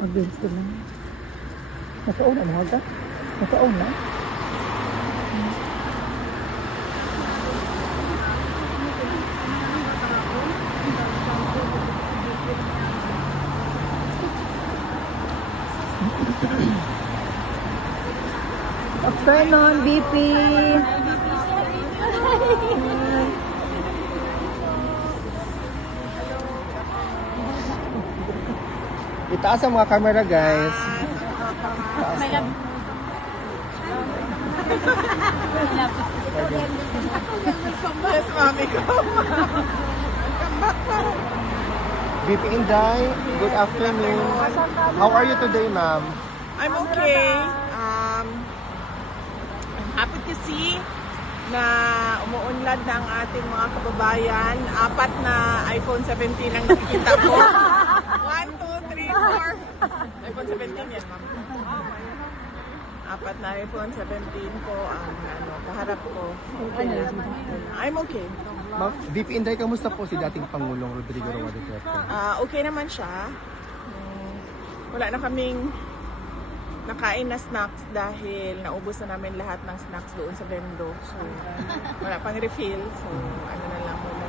Mag-games ko na. Nakauna mo ka? Nakauna? Afternoon, BP. Itaas ang mga camera, guys. Yes, mami ko. VP Inday, good afternoon. How are you today, ma'am? I'm okay. I'm happy to see na umuunlad na ang ating mga kababayan. 4 na iPhone 17 ang nakikita ko. 1, 2, 3, 4. iPhone 17 yan, ma'am. 4 na iPhone 17 po ang kaharap ko. Okay lang. I'm okay. Ma'am, VP Inday, kamusta po si dating Pangulong Rodrigo Roa Duterte? Okay naman siya. Wala na kaming nakain na snacks dahil naubos na namin lahat ng snacks doon sa Vendo. So, wala pang refill. So, ano na lang,